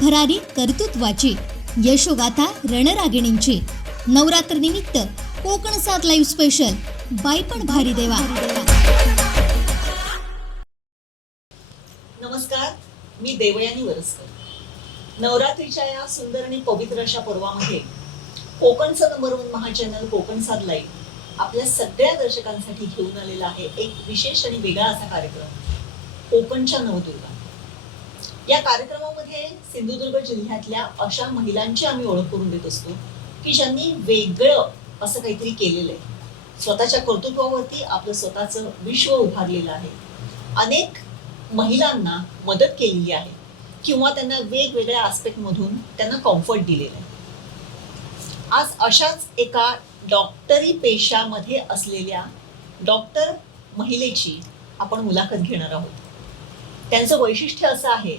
भरारी कर्तृत्वाची यशोगाथा रणरागिणींची नवरात्र निमित्त कोकण सात लाईव्ह स्पेशल बाई पण भारी देवा. नमस्कार, मी देवयानी वरसकर. नवरात्रीच्या या सुंदर आणि पवित्र अशा पर्वामध्ये कोकणचं नंबर 1 महाचॅनल कोकण सात लाईव्ह आपल्या सगळ्या दर्शकांसाठी घेऊन आलेला आहे एक विशेष आणि वेगळा असा कार्यक्रम, कोकणच्या नवदुर्गा. या कार्यक्रमामध्ये सिंधुदुर्ग जिल्ह्यातल्या अशा महिलांची आम्ही ओळख करून देत असतो की ज्यांनी वेगळं असं काहीतरी केलेलं आहे, स्वतःच्या कर्तृत्वावरती आपलं स्वतःचं विश्व उभारलेलं आहे, अनेक महिलांना मदत केलेली आहे किंवा त्यांना वेगवेगळ्या आस्पेक्टमधून त्यांना कम्फर्ट दिलेलं आहे. आज अशाच एका डॉक्टरी पेशामध्ये असलेल्या डॉक्टर महिलेची आपण मुलाखत घेणार आहोत. त्यांचं वैशिष्ट्य असं आहे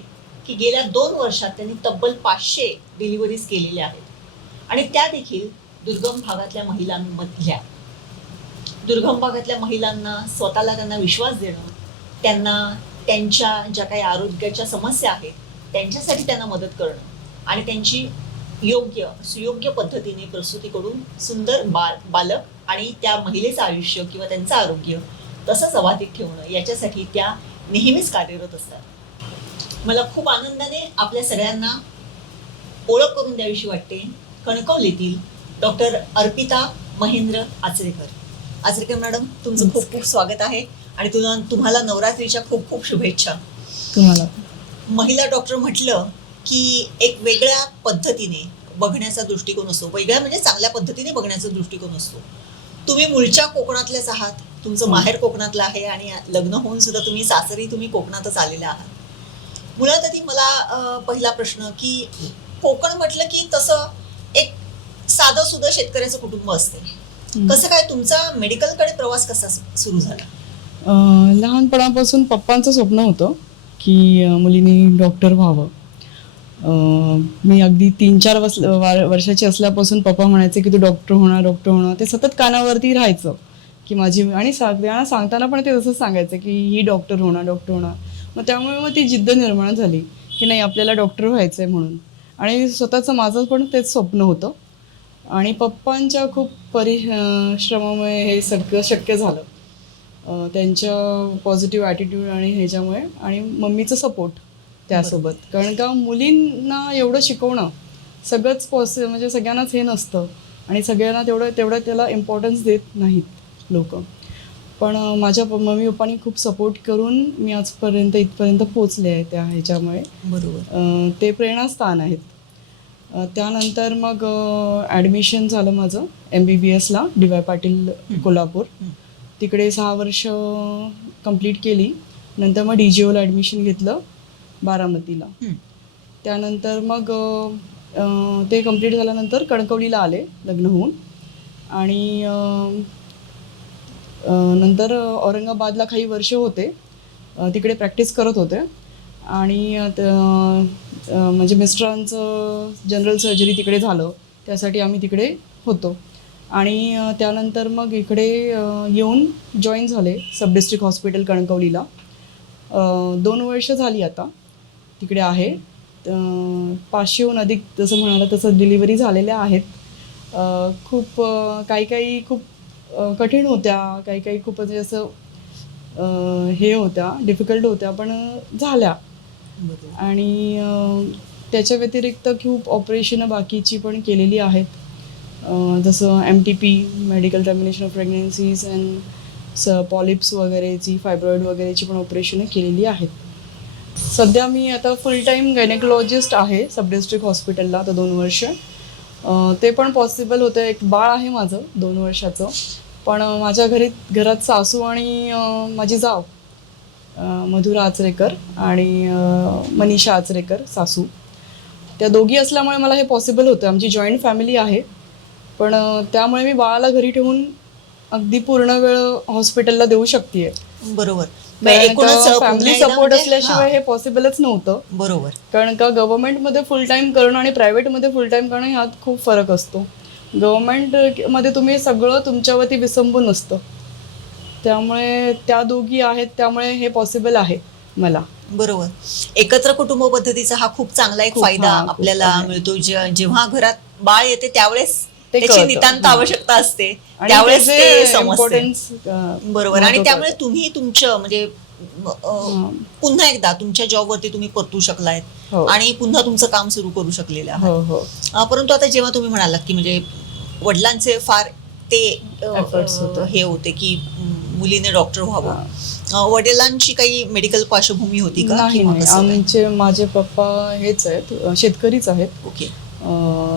की गेल्या 2 वर्षात त्यांनी तब्बल 500 डिलिव्हरीज केलेल्या आहेत आणि त्या देखील दुर्गम भागातल्या महिलांमधल्या. दुर्गम भागातल्या महिलांना स्वतःला त्यांना विश्वास देणं, त्यांना त्यांच्या ज्या काही आरोग्याच्या समस्या आहेत त्यांच्यासाठी त्यांना मदत करणं आणि त्यांची सुयोग्य पद्धतीने प्रसूती करून सुंदर बालक आणि त्या महिलेचं आयुष्य किंवा त्यांचं आरोग्य तसंच अबाधित ठेवणं याच्यासाठी त्या नेहमीच कार्यरत असतात. मला खूप आनंदाने आपल्या सगळ्यांना ओळख करून द्यावीशी वाटते कणकवलीतील डॉक्टर अर्पिता महेंद्र आचरेकर. आचरेकर मॅडम, तुमचं खूप खूप स्वागत आहे आणि तुम्हाला नवरात्रीच्या खूप खूप शुभेच्छा. तुम्हाला. महिला डॉक्टर म्हटलं की एक वेगळ्या पद्धतीने बघण्याचा दृष्टिकोन असतो, वेगळ्या म्हणजे चांगल्या पद्धतीने बघण्याचा दृष्टिकोन असतो. तुम्ही मूळच्या कोकणातल्याच आहात, तुमचं माहेर कोकणातलं आहे आणि लग्न होऊन सुद्धा तुम्ही कोकणातच आलेले आहात. मुळात आधी मला पहिला प्रश्न की कोकण म्हटलं की तसं एक साधं सुद्धा शेतकऱ्याचं कुटुंब असते, कसं काय तुमचा मेडिकलकडे प्रवास कसा सुरू झाला? लहानपणापासून पप्पांचं स्वप्न होतं की मुलींनी डॉक्टर व्हावं. मी अगदी 3-4 वर्षाची असल्यापासून पप्पा म्हणायचे की तू डॉक्टर होणार. ते सतत कानावरती राहायचं की माझी, आणि सांगताना पण ते तसंच सांगायचं की ही डॉक्टर होणार. मग त्यामुळे ती जिद्द निर्माण झाली की नाही, आपल्याला डॉक्टर व्हायचं आहे म्हणून. आणि स्वतःचं माझं पण तेच स्वप्न होतं आणि पप्पांच्या खूप परिश्रमामुळे हे सगळं शक्य झालं. त्यांच्या पॉझिटिव्ह ॲटिट्यूड आणि ह्याच्यामुळे आणि मम्मीचं सपोर्ट त्यासोबत. कारण का मुलींना एवढं शिकवणं सगळंच म्हणजे सगळ्यांनाच हे नसतं आणि सगळ्यांना तेवढं त्याला इम्पॉर्टन्स देत नाहीत लोक. पण माझ्या मम्मी पप्पांनी खूप सपोर्ट करून मी आजपर्यंत इथपर्यंत पोचले आहे त्या ह्याच्यामुळे. बरोबर. ते प्रेरणास्थान आहेत. त्यानंतर मग ॲडमिशन झालं माझं MBBSला DY पाटील कोल्हापूर. तिकडे 6 वर्ष कंप्लीट केली. नंतर मग DGOला ॲडमिशन घेतलं बारामतीला. त्यानंतर मग ते कंप्लीट झाल्यानंतर कणकवलीला आले लग्न होऊन आणि नंतर औरंगाबादला काही वर्ष होते, तिकडे प्रॅक्टिस करत होते आणि म्हणजे मिस्टरांचं जनरल सर्जरी तिकडे झालं, त्यासाठी आम्ही तिकडे होतो. आणि त्यानंतर मग इकडे येऊन जॉईन झाले सब डिस्ट्रिक्ट हॉस्पिटल कणकवलीला. 2 वर्ष झाली आता तिकडे आहे. 500हून अधिक जसं म्हणाला तसं डिलिव्हरी झालेल्या आहेत. खूप काही खूप कठीण होत्या, काही खूप म्हणजे असं हे होत्या, डिफिकल्ट होत्या, पण झाल्या. आणि त्याच्या व्यतिरिक्त खूप ऑपरेशनं बाकीची पण केलेली आहेत, जसं MTP medical termination of pregnancies and polyps वगैरेची, फायब्रॉइड वगैरेची पण ऑपरेशनं केलेली आहेत. सध्या मी आता फुल टाईम गायनेकोलॉजिस्ट आहे सब डिस्ट्रिक्ट हॉस्पिटलला आता 2 वर्ष. ते पण पॉसिबल होतं. एक बाळ आहे माझं 2 वर्षाचं, पण माझ्या घरात सासू आणि माझी जाव मधुरा आचरेकर आणि मनीषा आचरेकर सासू, त्या दोघी असल्यामुळे मला हे पॉसिबल होतं. आमची जॉईंट फॅमिली आहे, पण त्यामुळे मी बाळाला घरी ठेवून अगदी पूर्ण वेळ हॉस्पिटलला देऊ शकते. बरोबर. फॅमिली सपोर्ट असल्याशिवाय हे पॉसिबलच नव्हतं. बरोबर. कारण का गव्हर्नमेंटमध्ये फुल टाईम करणं आणि प्रायव्हेटमध्ये फुल टाईम करणं ह्यात खूप फरक असतो. गव्हर्नमेंटमध्ये तुम्ही सगळं तुमच्यावरती विसंबून असतं, त्यामुळे त्या दोघी आहेत त्यामुळे हे पॉसिबल आहे. मला. बरोबर. एकत्र कुटुंब पद्धतीचा हा खूप चांगला एक खूप, फायदा हा, खूप आपल्याला आहे. मिळतो. जेव्हा घरात बाळ येते त्यावेळेस ते त्याची कळतं, नितांत हा. आवश्यकता असते, आणि त्यावेळेस त्याचे ते समजते. इम्पॉर्टन्स बरोबर. आणि त्यामुळे तुम्ही तुमचं म्हणजे हा. पुन्हा एकदा तुमच्या जॉबवरती तुम्ही परतू शकलायत हो. आणि पुन्हा तुमचं काम सुरू करू शकलेलं आहात. हो हो. परंतु आता जेव्हा तुम्ही म्हणालात की म्हणजे वडिलांचे फार ते Efforts होते. हे होते की मुलीने डॉक्टर व्हावं. वडिलांची काही मेडिकल पार्श्वभूमी होती का? नाही किंवा नाही, कसं काय? माझे पप्पा हेच आहेत, शेतकरीच आहेत. ओके.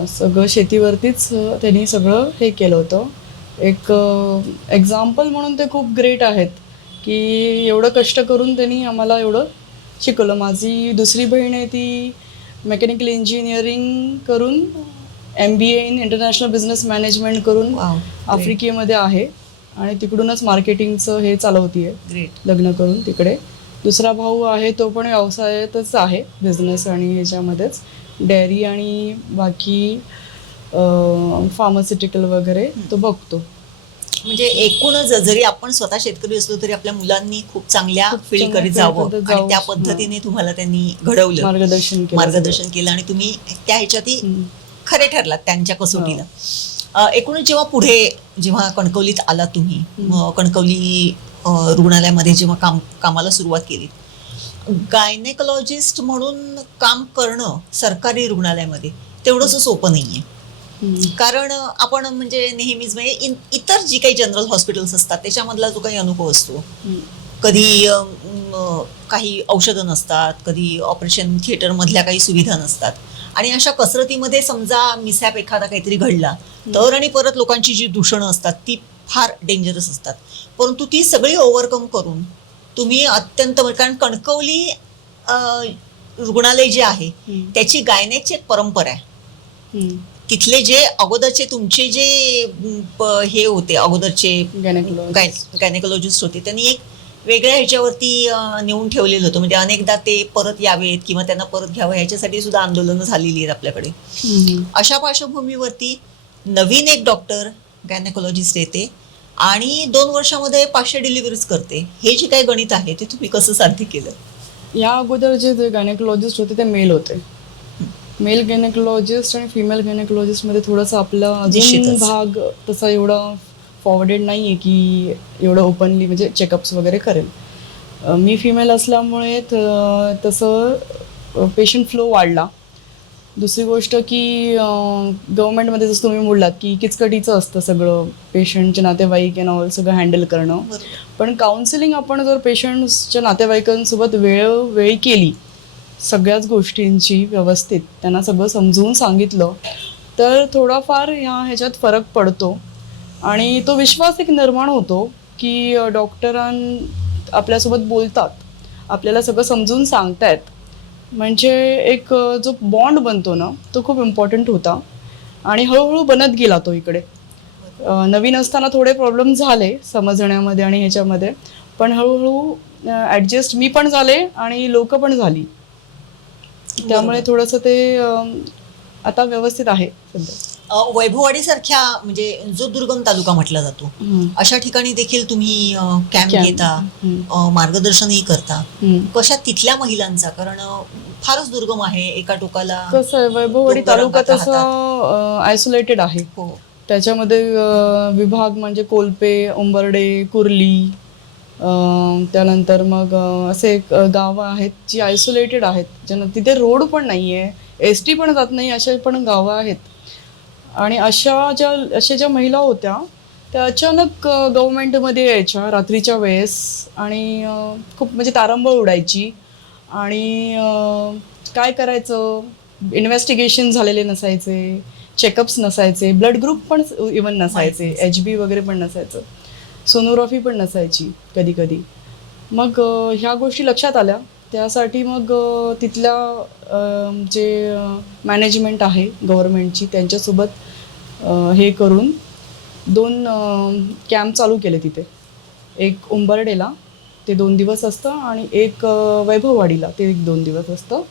सगळं शेतीवरतीच त्यांनी सगळं हे केलं होतं. एक एक्झाम्पल म्हणून ते खूप ग्रेट आहेत की एवढं कष्ट करून त्यांनी आम्हाला एवढं शिकवलं. माझी दुसरी बहीण आहे ती मेकॅनिकल इंजिनिअरिंग करून MBA in international business management करून वाव. आफ्रिकेमध्ये आहे आणि तिकडूनच मार्केटिंगचं हे चालवतीये ग्रेट. लग्न करून तिकडे. दुसरा भाऊ आहे तो पण व्यवसायातच आहे, बिझनेस आणि ह्याच्यामध्येच डेअरी आणि बाकी फार्मास्युटिकल वगैरे तो बघतो. म्हणजे एकूणच जरी आपण स्वतः शेतकरी असलो तरी आपल्या मुलांनी खूप चांगल्या खूप फील्ड चांगल्या कडे field जावं मध्ये आणि जावं. त्या पद्धतीने तुम्हाला त्यांनी घडवलं, मार्गदर्शन केलं आणि तुम्ही त्या ह्याच्यातही हम्म. खरे ठरलात त्यांच्या कसोटीला. एकूणच जेव्हा कणकवलीत आला तुम्ही, कणकवली रुग्णालयामध्ये जेव्हा कामाला सुरुवात केली, गायनेकोलॉजिस्ट म्हणून काम करणं सरकारी रुग्णालयामध्ये तेवढंसं सोपं नाहीये. कारण आपण म्हणजे नेहमीच म्हणजे इतर जी काही जनरल हॉस्पिटल्स असतात त्याच्यामधला जो काही अनुभव असतो, कधी काही औषधं नसतात, कधी ऑपरेशन थिएटर मधल्या काही सुविधा नसतात आणि अशा कसरतीमध्ये समजा मिसॅप एखादा काहीतरी घडला तर आणि परत लोकांची जी दूषणं असतात ती फार डेंजरस असतात. परंतु ती सगळी ओव्हरकम करून तुम्ही अत्यंत, कारण कणकवली रुग्णालय जे आहे त्याची गायनेकची एक परंपरा आहे. तिथले जे अगोदरचे तुमचे जे हे होते अगोदरचे गायनेकोलॉजिस्ट होते त्यांनी एक वेगळ्या ह्याच्यावरती नेऊन ठेवलेलं होतं. म्हणजे अनेकदा ते परत यावेत किंवा त्यांना परत घ्यावं ह्याच्यासाठी सुद्धा आंदोलनं झालेली आहेत आपल्याकडे. अशा पार्श्वभूमीवरती नवीन एक डॉक्टर गायनेकोलॉजिस्ट येते आणि 2 वर्षामध्ये 500 डिलिव्हरीज करते. हे जे काही गणित आहे ते तुम्ही कसं साध्य केलं? या अगोदर जे गायनेकोलॉजिस्ट होते ते मेल होते. मेल गायनेकोलॉजिस्ट आणि फिमेल गायनेकोलॉजिस्ट मध्ये थोडासा आपला अजून भाग तसा एवढा फॉरवर्डेड नाही आहे की एवढं ओपनली म्हणजे चेकअप्स वगैरे करेल. मी फिमेल असल्यामुळे तसं पेशंट फ्लो वाढला. दुसरी गोष्ट की गव्हर्नमेंटमध्ये जसं तुम्ही बोललात की किचकटीचं असतं सगळं, पेशंटचे नातेवाईक आणि ऑल सगळं हँडल करणं. पण काउन्सिलिंग आपण जर पेशंट्सच्या नातेवाईकांसोबत वेळोवेळी केली, सगळ्याच गोष्टींची व्यवस्थित त्यांना सगळं समजवून सांगितलं तर थोडाफार ह्याच्यात फरक पडतो आणि तो विश्वास एक निर्माण होतो की डॉक्टरां आपल्यासोबत बोलतात, आपल्याला सगळं समजून सांगतायत. म्हणजे एक जो बॉन्ड बनतो ना तो खूप इम्पॉर्टंट होता आणि हळूहळू बनत गेला तो इकडे. नवीन असताना थोडे प्रॉब्लेम झाले समजण्यामध्ये आणि ह्याच्यामध्ये, पण हळूहळू ॲडजस्ट मी पण झाले आणि लोक पण झाली. त्यामुळे थोडंसं ते आता व्यवस्थित आहे सध्या. वैभववाडी सारख्या म्हणजे जो दुर्गम तालुका म्हटला जातो अशा ठिकाणी देखील तुम्ही कॅम्प घेता, मार्गदर्शनही करता. कशा तिथल्या महिलांचा, कारण फारच दुर्गम आहे, एका टोकाला कसं आहे वैभववाडी तालुका तसा आयसोलेटेड आहे. त्याच्यामध्ये विभाग म्हणजे कोल्पे, उंबर्डे, कुर्ली, त्यानंतर मग असे गावं आहेत जी आयसोलेटेड आहेत, ज्यांना तिथे रोड पण नाही आहे, ST पण जात नाही, अशा पण गावं आहेत. आणि अशा ज्या महिला होत्या त्या अचानक गव्हर्नमेंटमध्ये यायच्या रात्रीच्या वेळेस आणि खूप म्हणजे तारंबळ उडायची आणि काय करायचं, इन्व्हेस्टिगेशन झालेले नसायचे, चेकअप्स नसायचे, ब्लड ग्रुप पण इवन नसायचे, HB वगैरे पण नसायचं, सोनोग्राफी पण नसायची कधी कधी. मग ह्या गोष्टी लक्षात आल्या. त्यासाठी मग तिथल्या जे मॅनेजमेंट आहे गव्हर्नमेंटची त्यांच्यासोबत हे करून 2 कॅम्प चालू केले तिथे. एक उंबर्डेला ते 2 दिवस असतं आणि एक वैभववाडीला ते 1-2 दिवस असतं.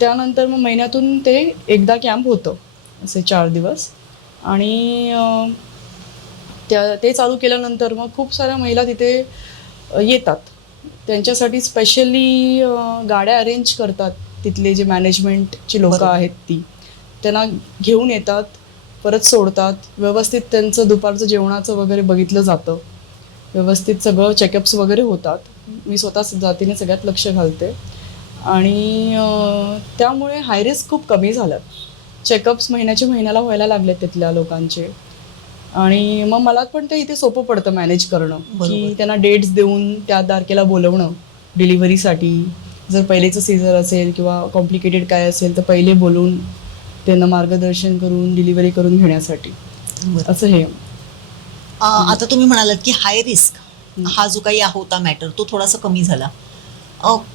त्यानंतर मग महिन्यातून ते एकदा कॅम्प होतं असे 4 दिवस. आणि ते चालू केल्यानंतर मग खूप साऱ्या महिला तिथे येतात त्यांच्यासाठी स्पेशली गाड्या अरेंज करतात. तिथले जे मॅनेजमेंटची लोकं बरोबर. आहेत ती त्यांना घेऊन येतात, परत सोडतात. व्यवस्थित त्यांचं दुपारचं जेवणाचं वगैरे बघितलं जातं. व्यवस्थित सगळं चेकअप्स वगैरे होतात. मी स्वतः जातीने सगळ्यात लक्ष घालते आणि त्यामुळे हाय रिस्क खूप कमी झाल्यात. चेकअप्स महिन्याच्या महिन्याला व्हायला लागलेत तिथल्या लोकांचे. आणि मग मला पण ते इथे सोपं पडतं मॅनेज करणं, बरोबर. की त्यांना डेट्स देऊन त्या तारखेला बोलवणं डिलिव्हरीसाठी. जर पहिलेचं सीझर असेल किंवा कॉम्प्लिकेटेड काय असेल तर पहिले बोलून त्यांना मार्गदर्शन करून डिलिव्हरी करून घेण्यासाठी बरं. असं हे. आता तुम्ही म्हणालात की हाय रिस्क हा जो काही होता मॅटर तो थोडासा कमी झाला.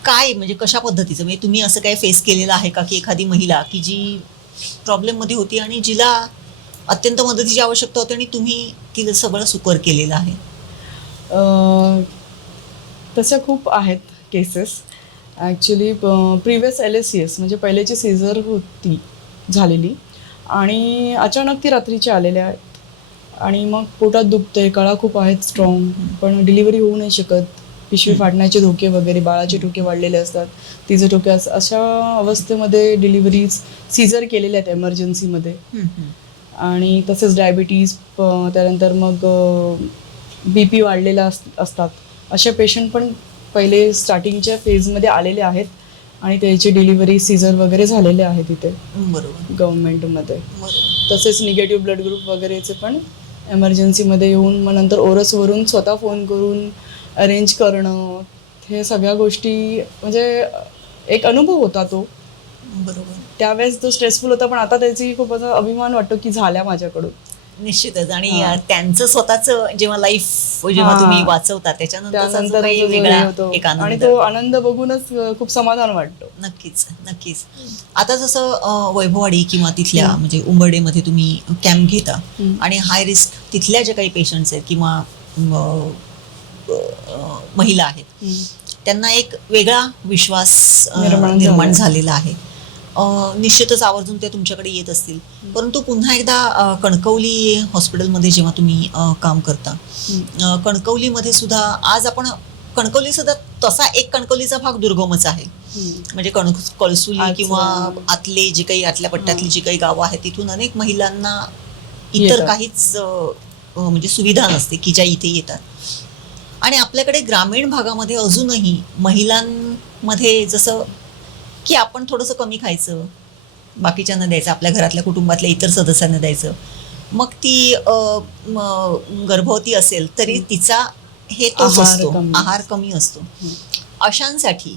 काय म्हणजे कशा पद्धतीचं, म्हणजे तुम्ही असं काय फेस केलेलं आहे का की एखादी महिला की जी प्रॉब्लेममध्ये होती आणि जिला अत्यंत मदतीची आवश्यकता होती आणि तुम्ही तिला सगळं सुकर केलेलं आहे? तशा खूप आहेत केसेस. ॲक्च्युली प्रिव्हियस LSCS म्हणजे पहिल्याची सीझर होती झालेली आणि अचानक ती रात्रीची आलेल्या आहेत आणि मग पोटात दुखतंय, कळा खूप आहेत स्ट्रॉंग, पण डिलिव्हरी होऊ नाही शकत. पिशवी फाटण्याचे धोके वगैरे, बाळाचे ठोके वाढलेले असतात, तिचे ठोके अशा अवस्थेमध्ये डिलिव्हरीज सीझर केलेल्या आहेत एमर्जन्सीमध्ये. आणि तसेच डायबिटीज, त्यानंतर मग BP वाढलेला असतात. अशा पेशंट पण पहिले स्टार्टिंगच्या फेजमध्ये आलेले आहेत आणि त्याची डिलिव्हरी सीझर वगैरे झालेले आहेत इथे बरोबर. गव्हर्नमेंटमध्ये. बरोबर. तसेच निगेटिव्ह ब्लड ग्रुप वगैरेचे पण एमर्जन्सीमध्ये येऊन मग नंतर ओरसवरून स्वतः फोन करून अरेंज करणं, हे सगळ्या गोष्टी म्हणजे एक अनुभव होता तो. बरोबर. त्यावेळेस तो स्ट्रेसफुल होता, पण आता त्याची खूप असा अभिमान वाटतो की झाल्या माझ्याकडून. निश्चितच. आणि हां. त्यांचं स्वतःचं जेव्हा लाईफ जेव्हा हां. तुम्ही वाचवता त्याच्यानंतर त्यानंतर काही जो हे वेगळा होतो एक आणि आनंद. तो आनंद बघूनच खूप समाधान वाटतं. नक्कीच नक्कीच. आता जसं वैभववाडी किंवा तिथल्या म्हणजे उंबरडेमध्ये तुम्ही कॅम्प घेता आणि हाय रिस्क तिथल्या जे काही पेशंट्स आहेत किंवा महिला आहेत त्यांना एक वेगळा विश्वास निर्माण झालेला आहे. निश्चितच आवर्जून ते तुमच्याकडे येत असतील. परंतु पुन्हा एकदा कणकवली हॉस्पिटलमध्ये जेव्हा तुम्ही काम करता, कणकवलीमध्ये सुद्धा आज आपण कणकवली सुद्धा तसा एक कणकवलीचा भाग दुर्गमच आहे. म्हणजे कळसुली किंवा आतले जे काही आतल्या पट्ट्यातली जी काही गावं आहेत तिथून अनेक महिलांना इतर काहीच म्हणजे सुविधा नसते की ज्या इथे येतात. आणि आपल्याकडे ग्रामीण भागामध्ये अजूनही महिलांमध्ये जसं की आपण थोडंसं कमी खायचं, बाकीच्यांना द्यायचं, आपल्या घरातल्या कुटुंबातल्या इतर सदस्यांना द्यायचं. मग ती गर्भवती असेल तरी तिचा हे तोच असतो, आहार कमी असतो. अशांसाठी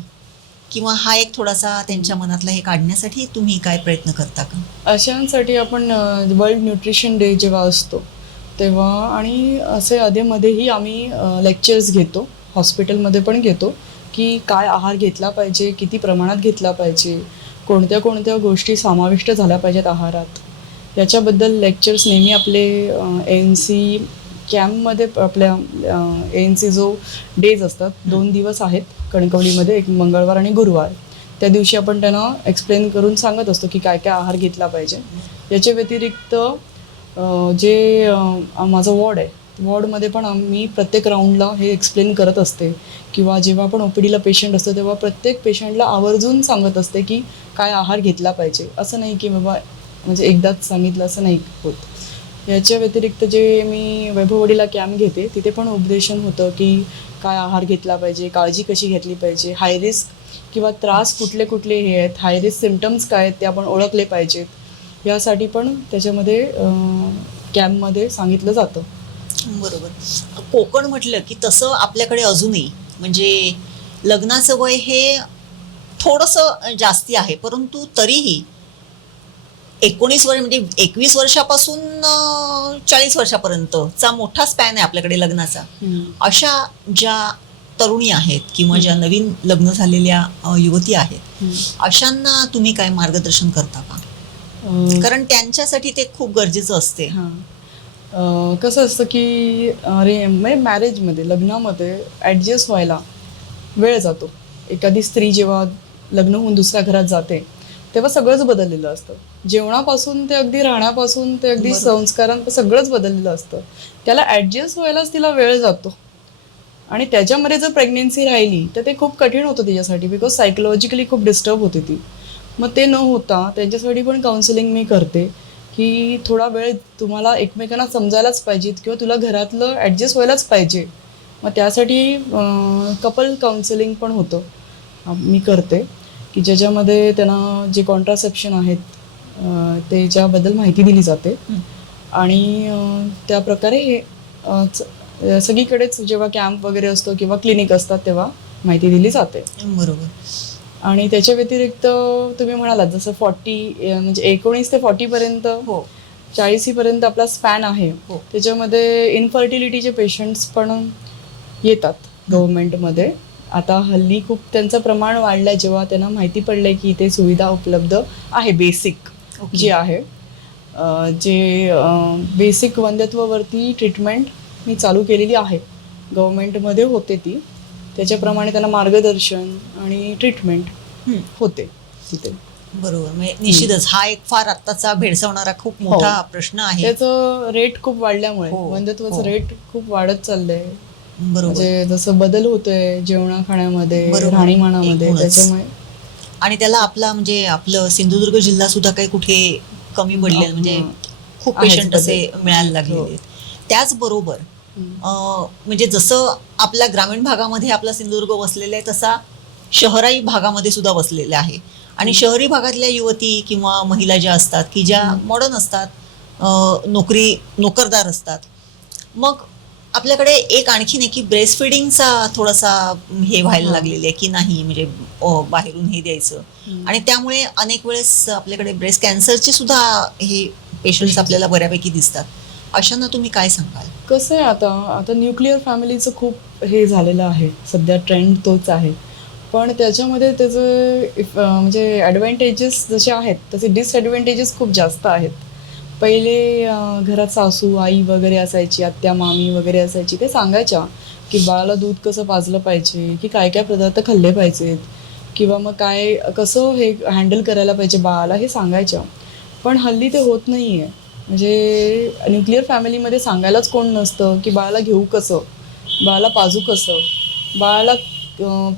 किंवा हा एक थोडासा त्यांच्या मनातला हे काढण्यासाठी तुम्ही काय प्रयत्न करता का? अशांसाठी आपण वर्ल्ड न्यूट्रिशन डे जेव्हा असतो तेव्हा आणि असे अधेमध्येही आम्ही लेक्चर्स घेतो, हॉस्पिटलमध्ये पण घेतो की काय आहार घेतला पाहिजे, किती प्रमाणात घेतला पाहिजे, कोणत्या कोणत्या गोष्टी समाविष्ट झाल्या पाहिजेत आहारात, याच्याबद्दल लेक्चर्स नेहमी आपले ANC कॅम्पमध्ये, आपल्या ANC जो डेज असतात 2 दिवस आहेत कणकवलीमध्ये, एक मंगळवार आणि गुरुवार, त्या दिवशी आपण त्यांना एक्सप्लेन करून सांगत असतो की काय काय आहार घेतला पाहिजे. याच्या व्यतिरिक्त जे माझं वॉर्ड आहे, वॉर्डमध्ये पण आम्ही प्रत्येक राऊंडला हे एक्सप्लेन करत असते किंवा जेव्हा पण OPDला पेशंट असतो तेव्हा प्रत्येक पेशंटला आवर्जून सांगत असते की काय आहार घेतला पाहिजे. असं नाही की बाबा म्हणजे एकदाच सांगितलं असं नाही होत. याच्या व्यतिरिक्त जे मी वैभववाडीला कॅम्प घेते तिथे पण उपदेशन होतं की काय आहार घेतला पाहिजे, काळजी कशी घेतली पाहिजे, हाय रिस्क किंवा त्रास कुठले कुठले हे आहेत, हाय रिस्क सिम्पटम्स काय आहेत ते आपण ओळखले पाहिजेत, यासाठी पण त्याच्यामध्ये कॅम्पमध्ये सांगितलं जातं. बरोबर. कोकण म्हटलं की तसं आपल्याकडे अजूनही म्हणजे लग्नाचं वय हे थोडंसं जास्ती आहे, परंतु तरीही 19 वर्ष म्हणजे 21 वर्षापासून 40 वर्षापर्यंतचा मोठा स्पॅन आहे आपल्याकडे लग्नाचा. अशा ज्या तरुणी आहेत किंवा ज्या नवीन लग्न झालेल्या युवती आहेत, अशांना तुम्ही काय मार्गदर्शन करता का? कारण त्यांच्यासाठी ते खूप गरजेचं असते. कसं असतं की म्हणजे मॅरेजमध्ये, लग्नामध्ये ॲडजस्ट व्हायला वेळ जातो. एखादी स्त्री जेव्हा लग्न होऊन दुसऱ्या घरात जाते तेव्हा सगळंच बदललेलं असतं. जेवणापासून ते अगदी राहण्यापासून ते अगदी संस्कारांपासून सगळंच बदललेलं असतं. त्याला ॲडजस्ट व्हायलाच तिला वेळ जातो आणि त्याच्यामध्ये जर प्रेग्नेन्सी राहिली तर ते खूप कठीण होतं तिच्यासाठी, बिकॉज सायकोलॉजिकली खूप डिस्टर्ब होते ती. मग ते न होता त्यांच्यासाठी पण काउन्सिलिंग मी करते, की थोडा वेळ तुम्हाला एकमेकांना समजायलाच पाहिजेत किंवा तुला घरातलं ॲडजस्ट व्हायलाच पाहिजे. मग त्यासाठी कपल काउन्सिलिंग पण होतं, मी करते, की ज्याच्यामध्ये त्यांना जे कॉन्ट्रासेप्शन आहेत त्याच्याबद्दल माहिती दिली जाते. आणि त्या प्रकारे हे सगळीकडेच जेव्हा कॅम्प वगैरे असतो किंवा क्लिनिक असतात तेव्हा माहिती दिली जाते. बरोबर. आणि त्याच्या व्यतिरिक्त तुम्ही म्हणालात जसं 40 म्हणजे 19 ते 40पर्यंत, हो 40 पर्यंत आपला स्पॅन आहे. हो. त्याच्यामध्ये इनफर्टिलिटीचे पेशंट्स पण येतात गव्हर्नमेंटमध्ये. आता हल्ली खूप त्यांचं प्रमाण वाढलं आहे, जेव्हा त्यांना माहिती पडलं आहे की इथे सुविधा उपलब्ध आहे बेसिक ओके. जी आहे. जे बेसिक वंध्यत्वावरती ट्रीटमेंट मी चालू केलेली आहे, गव्हर्नमेंटमध्ये होते ती. त्याच्याप्रमाणे त्यांना मार्गदर्शन आणि ट्रीटमेंट होते तिथे. बरोबर. म्हणजे निश्चितच हा एक फार आत्ताचा भेडसावणारा खूप मोठा प्रश्न आहे. त्याचं रेट खूप वाढल्यामुळे हो, वंध्यत्वाचं हो. रेट खूप वाढत चाललंय. बरोबर. म्हणजे जसं बदल होतोय जेवणा खाण्यामध्ये, बरोबर. राहणीमानामध्ये, एकूणच. त्याच्यामुळे आणि त्याला आपला म्हणजे आपलं सिंधुदुर्ग जिल्हा सुद्धा काही कुठे कमी पडले, म्हणजे खूप आहेच पेशंट असे बदल. मिळायला लागलेले हो. आहेत. त्याचबरोबर म्हणजे जसं आपल्या ग्रामीण भागामध्ये आपला सिंधुदुर्ग वसलेला आहे तसा शहरी भागामध्ये सुद्धा वसलेला आहे. आणि शहरी भागातल्या युवती किंवा महिला ज्या असतात की ज्या मॉडर्न असतात, नोकरदार असतात, मग आपल्याकडे एक आणखीन आहे की ब्रेस्ट फिडिंगचा थोडासा हे व्हायला लागलेले आहे की नाही, म्हणजे बाहेरून हे द्यायचं. आणि त्यामुळे अनेक वेळेस आपल्याकडे ब्रेस्ट कॅन्सरचे सुद्धा हे पेशंट्स आपल्याला बऱ्यापैकी दिसतात. अशांना तुम्ही काय सांगाल? कसं आहे, आता न्यूक्लिअर फॅमिलीचं खूप हे झालेलं आहे, सध्या ट्रेंड तोच आहे. पण त्याच्यामध्ये त्याचं म्हणजे ॲडव्हान्टेजेस जसे आहेत तसे डिसॲडव्हान्टेजेस खूप जास्त आहेत. पहिले घरात सासू आई वगैरे असायची, आत्या मामी वगैरे असायची, ते सांगायच्या की बाळाला दूध कसं पाजलं पाहिजे, की काय काय पदार्थ खाल्ले पाहिजेत, किंवा मग काय कसं हे हँडल करायला पाहिजे बाळाला, हे सांगायच्या. पण हल्ली ते होत नाही आहे. म्हणजे न्यूक्लिअर फॅमिलीमध्ये सांगायलाच कोण नसतं की बाळाला घेऊ कसं, बाळाला पाजू कसं, बाळाला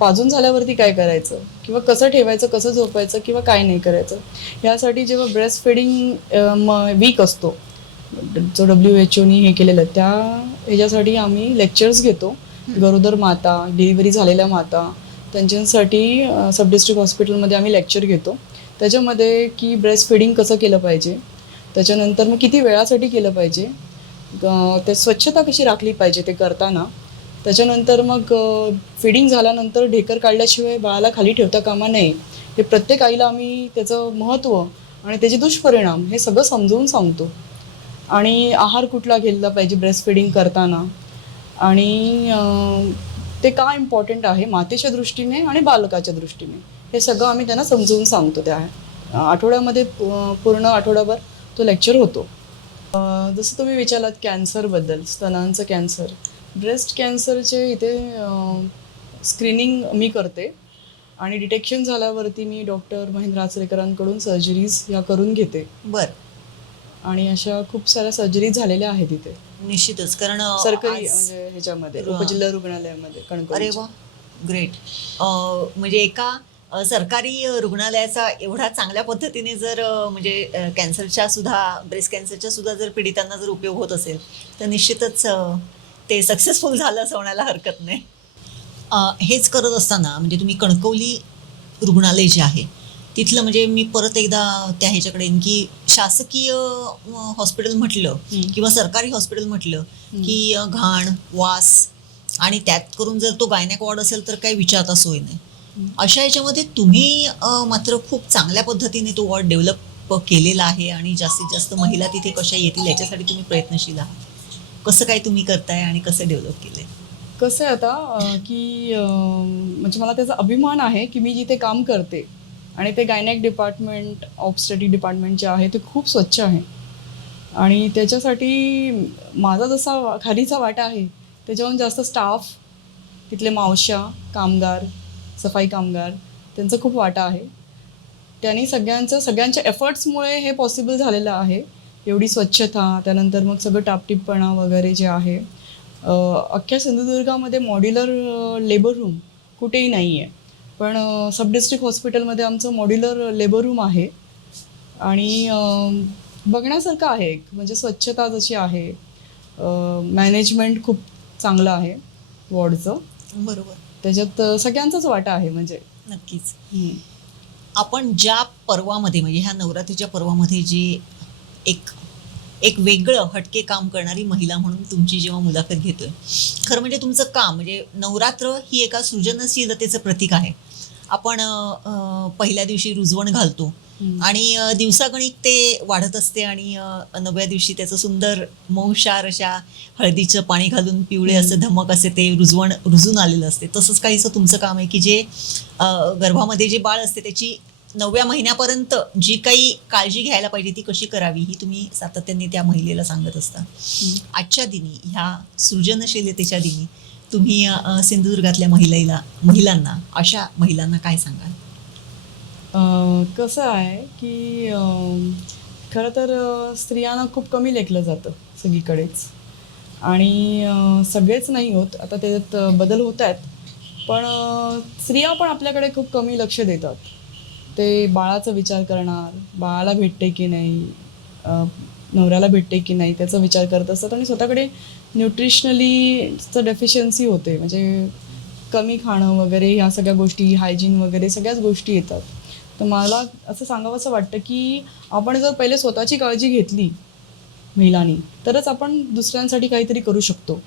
पाजून झाल्यावरती काय करायचं, किंवा कसं ठेवायचं, कसं झोपायचं, किंवा काय नाही करायचं. ह्यासाठी जेव्हा ब्रेस्ट फिडिंग वीक असतो, जो WHO हे केलेलं, त्या ह्याच्यासाठी आम्ही लेक्चर्स घेतो. गरोदर माता, डिलिव्हरी झालेल्या माता, त्यांच्यासाठी सब डिस्ट्रिक्ट हॉस्पिटलमध्ये आम्ही लेक्चर घेतो. त्याच्यामध्ये की ब्रेस्ट फिडिंग कसं केलं पाहिजे, त्याच्यानंतर मग किती वेळासाठी केलं पाहिजे, ते स्वच्छता कशी राखली पाहिजे ते करताना. त्याच्यानंतर मग फिडिंग झाल्यानंतर ढेकर काढल्याशिवाय बाळाला खाली ठेवता कामा नये, हे प्रत्येक आईला आम्ही त्याचं महत्त्व आणि त्याचे दुष्परिणाम हे सगळं समजवून सांगतो. आणि आहार कुठला घेतला पाहिजे ब्रेस्ट फिडिंग करताना, आणि ते का इम्पॉर्टंट आहे मातेच्या दृष्टीने आणि बालकाच्या दृष्टीने, हे सगळं आम्ही त्यांना समजवून सांगतो. त्या आठवड्यामध्ये पूर्ण आठवडाभर तो लेक्चर होतो. जसं तुम्ही विचारलात कॅन्सरबद्दल, स्तनांचं कॅन्सर, ब्रेस्ट कॅन्सरचे इथे स्क्रीनिंग मी करते, आणि डिटेक्शन झाल्यावरती मी डॉक्टर महेंद्र आचरेकरांकडून सर्जरीज ह्या करून घेते. बरं. आणि अशा खूप साऱ्या सर्जरीज झालेल्या आहेत इथे निश्चितच. कारण सरकारी म्हणजे ह्याच्यामध्ये उपजिल्हा रुग्णालयामध्ये अरे कणकवलीच्या. वा, ग्रेट. म्हणजे एका सरकारी रुग्णालयाचा एवढा चांगल्या पद्धतीने जर म्हणजे कॅन्सरच्या सुद्धा, ब्रेस्ट कॅन्सरच्या सुद्धा जर पीडितांना जर उपयोग होत असेल तर निश्चितच ते सक्सेसफुल झालं असं म्हणायला हरकत नाही. हेच करत असताना म्हणजे तुम्ही कणकवली रुग्णालय जे आहे तिथलं, म्हणजे मी परत एकदा त्या ह्याच्याकडे येईन की शासकीय हॉस्पिटल म्हटलं किंवा सरकारी हॉस्पिटल म्हटलं की घाण, वास, आणि त्यात करून जर तो गायनॅक वॉर्ड असेल तर काही विचारता सोय नाही. अशा याच्यामध्ये तुम्ही मात्र खूप चांगल्या पद्धतीने तो वॉर्ड डेव्हलप केलेला आहे आणि जास्तीत जास्त महिला तिथे कशा येतील याच्यासाठी तुम्ही प्रयत्नशील आहात. कसं काय तुम्ही करताय आणि कसं डेव्हलप केलंय? कसं आहे आता की म्हणजे मला त्याचा अभिमान आहे की मी जिथे काम करते आणि ते गायनॅक डिपार्टमेंट, ऑब्स्टेटिक डिपार्टमेंट जे आहे ते खूप स्वच्छ आहे. आणि त्याच्यासाठी माझा जसा खालीचा वाटा आहे त्याच्याहून जास्त स्टाफ, तिथले मावश्या, कामगार, सफाई कामगार, त्यांचा खूप वाटा आहे. त्यांनी सगळ्यांच्या एफर्ट्समुळे हे पॉसिबल झालेलं आहे. एवढी स्वच्छता, त्यानंतर मग सगळं टापटीपपणा वगैरे जे आहे, अख्ख्या सिंधुदुर्गामध्ये मॉड्युलर लेबर रूम कुठेही नाही आहे, पण सब डिस्ट्रिक्ट हॉस्पिटलमध्ये आमचं मॉड्युलर लेबर रूम आहे आणि बघण्यासारखं आहे. म्हणजे स्वच्छता जशी आहे, मॅनेजमेंट खूप चांगलं आहे वॉर्डचं, बरोबर. त्याच्यात सगळ्यांचाच वाटा आहे. म्हणजे नक्कीच. आपण ज्या पर्वामध्ये म्हणजे ह्या नवरात्रीच्या पर्वामध्ये जे एक वेगळं हटके काम करणारी महिला म्हणून तुमची जेव्हा मुलाखत घेतोय, खरं म्हणजे तुमचं काम म्हणजे नवरात्र ही एका सृजनशीलतेचं प्रतीक आहे. आपण पहिल्या दिवशी रुजवण घालतो आणि दिवसागणिक ते वाढत असते आणि 9व्या दिवशी त्याचं सुंदर मऊशार अशा हळदीचं पाणी घालून पिवळे असं धमक असे ते रुजून आलेलं असते. तसंच काहीसं तुमचं काम आहे की जे गर्भामध्ये जे बाळ असते त्याची 9व्या महिन्यापर्यंत जी काही काळजी घ्यायला पाहिजे ती कशी करावी ही तुम्ही सातत्याने त्या महिलेला सांगत असता. आजच्या दिनी ह्या सृजनशीलतेच्या दिनी तुम्ही सिंधुदुर्गातल्या महिलांना अशा महिलांना काय सांगाल? कसं आहे की खरं तर स्त्रियांना खूप कमी लेखलं जातं सगळीकडेच आणि सगळेच नाही होत, आता त्याच्यात बदल होत आहेत, पण स्त्रिया पण आपल्याकडे खूप कमी लक्ष देतात. ते बाळाचा विचार करणार, बाळाला भेटते की नाही, नवऱ्याला भेटते की नाही त्याचा विचार करत असतात आणि स्वतःकडे न्यूट्रिशनलीचं डेफिशियन्सी होते, म्हणजे कमी खाणं वगैरे ह्या सगळ्या गोष्टी, हायजीन वगैरे सगळ्याच गोष्टी येतात. तर मला असं सांगावंसं वाटतं की आपण जर पहिले स्वतःची काळजी घेतली महिलांनी तरच आपण दुसऱ्यांसाठी काहीतरी करू शकतो.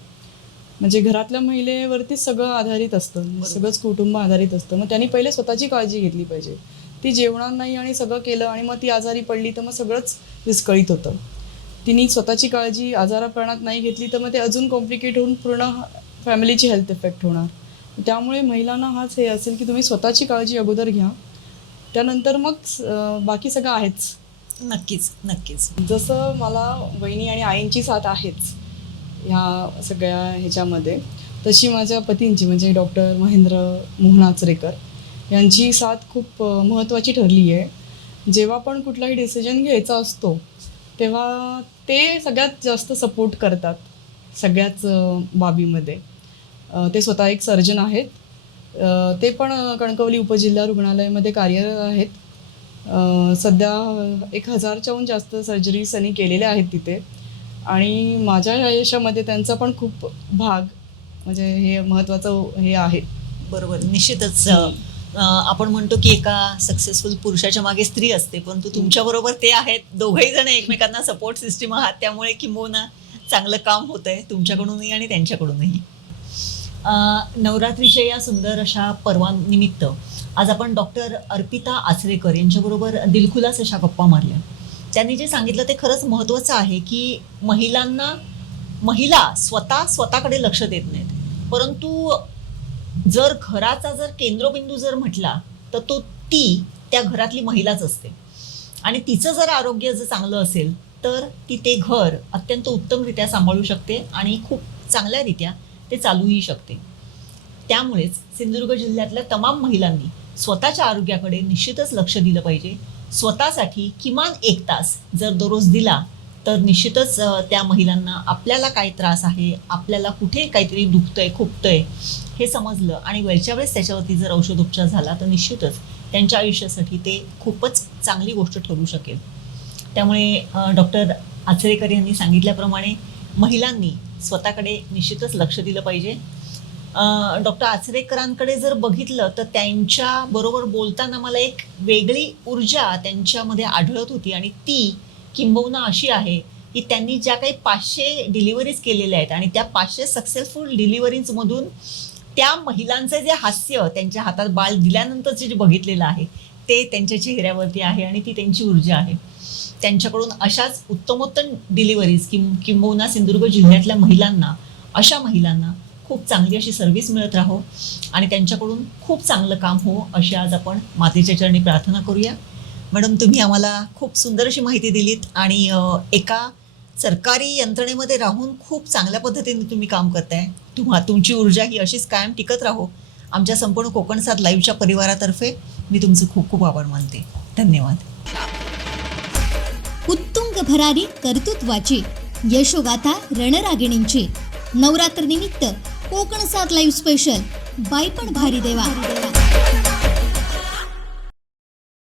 म्हणजे घरातल्या महिलेवरतीच सगळं आधारित असतं, सगळंच कुटुंब आधारित असतं. मग त्यांनी पहिले स्वतःची काळजी घेतली पाहिजे. ती जेवणार नाही आणि सगळं केलं आणि मग ती आजारी पडली तर मग सगळंच विस्कळीत होतं. तिने स्वतःची काळजी आजारापणात नाही घेतली तर मग ते अजून कॉम्प्लिकेट होऊन पूर्ण फॅमिलीची हेल्थ इफेक्ट होणार. त्यामुळे महिलांना हाच हे असेल की तुम्ही स्वतःची काळजी अगोदर घ्या, त्यानंतर मग बाकी सगळं आहेच. नक्कीच नक्कीच. जसं मला वहिनी आणि आईंची साथ आहेच ह्या सगळ्या ह्याच्यामध्ये, तशी माझ्या पतींची म्हणजे डॉक्टर महेंद्र मोहन आचरेकर यांची साथ खूप महत्त्वाची ठरली आहे. जेव्हा पण कुठलाही डिसिजन घ्यायचा असतो तेव्हा ते सगळ्यात जास्त सपोर्ट करतात सगळ्याच बाबीमध्ये. ते स्वतः एक सर्जन आहेत, ते पण कणकवली उपजिल्हा रुग्णालयामध्ये कार्यरत आहेत. सध्या 1000च्याहून जास्त सर्जरीज त्यांनी केलेल्या आहेत तिथे आणि माझ्या आयुष्यामध्ये त्यांचा पण खूप भाग म्हणजे हे महत्त्वाचं हे आहे. बरोबर. निश्चितच आपण म्हणतो की एका सक्सेसफुल पुरुषाच्या मागे स्त्री असते, परंतु तुमच्याबरोबर ते आहेत. दोघंही जण एकमेकांना सपोर्ट सिस्टीम आहात, त्यामुळे किंबहुना चांगलं काम होत आहे तुमच्याकडूनही आणि त्यांच्याकडूनही. नवरात्रीच्या या सुंदर अशा पर्वानिमित्त आज आपण डॉक्टर अर्पिता आचरेकर यांच्याबरोबर दिलखुलास अशा गप्पा मारल्या. त्यांनी जे सांगितलं ते खरंच महत्त्वाचं आहे की महिला स्वतःकडे लक्ष देत नाहीत, परंतु जर घराचा जर केंद्रबिंदू जर म्हटला तर तो त्या घरातली महिलाच असते आणि तिचं जर आरोग्य जर चांगलं असेल तर ती ते घर अत्यंत उत्तमरित्या सांभाळू शकते आणि खूप चांगल्यारित्या ते चालूही शकते. त्यामुळेच सिंधुदुर्ग जिल्ह्यातल्या तमाम महिलांनी स्वतःच्या आरोग्याकडे निश्चितच लक्ष दिलं पाहिजे. स्वतःसाठी किमान 1 तास जर दररोज दिला तर निश्चितच त्या महिलांना आपल्याला काय त्रास आहे, आपल्याला कुठे काहीतरी दुखतंय खुपतंय हे समजलं आणि वेळच्या वेळेस त्याच्यावरती जर औषधोपचार झाला तर निश्चितच त्यांच्या आयुष्यासाठी ते खूपच चांगली गोष्ट ठरू शकेल. त्यामुळे डॉक्टर आचरेकर यांनी सांगितल्याप्रमाणे महिलांनी स्वतःकडे निश्चितच लक्ष दिलं पाहिजे. डॉक्टर आचरेकरांकडे जर बघितलं तर त्यांच्या बरोबर बोलताना मला एक वेगळी ऊर्जा त्यांच्यामध्ये आढळत होती आणि ती किंबहुना अशी आहे की त्यांनी ज्या काही 500 डिलिव्हरीज केलेल्या आहेत आणि त्या 500 सक्सेसफुल डिलिव्हरीजमधून त्या महिलांचं जे हास्य त्यांच्या हातात बाळ दिल्यानंतरचे जे बघितलेलं आहे ते त्यांच्या चेहऱ्यावरती आहे आणि ती त्यांची ऊर्जा आहे. त्यांच्याकडून अशाच उत्तमोत्तम डिलिव्हरीज किंबहुना सिंधुदुर्ग जिल्ह्यातल्या अशा महिलांना खूप चांगली अशी सर्व्हिस मिळत राहो आणि त्यांच्याकडून खूप चांगलं काम हो अशी आज आपण मातेच्या चरणी प्रार्थना करूया. मॅडम, तुम्ही आम्हाला खूप सुंदर अशी माहिती दिलीत आणि एका सरकारी यंत्रणेमध्ये राहून खूप चांगल्या पद्धतीने तुम्ही काम करताय. तुमची ऊर्जा ही अशीच कायम टिकत राहो. आमच्या संपूर्ण कोकण साथ लाईव्हच्या परिवारातर्फे मी तुमचे खूप खूप आभार मानते. धन्यवाद. उत्तुंग भरारी कर्तृत्वाची यशोगाथा रणरागिणींची नवरात्र निमित्त कोकण सात लाईव्ह स्पेशल बाई पण भारी देवा.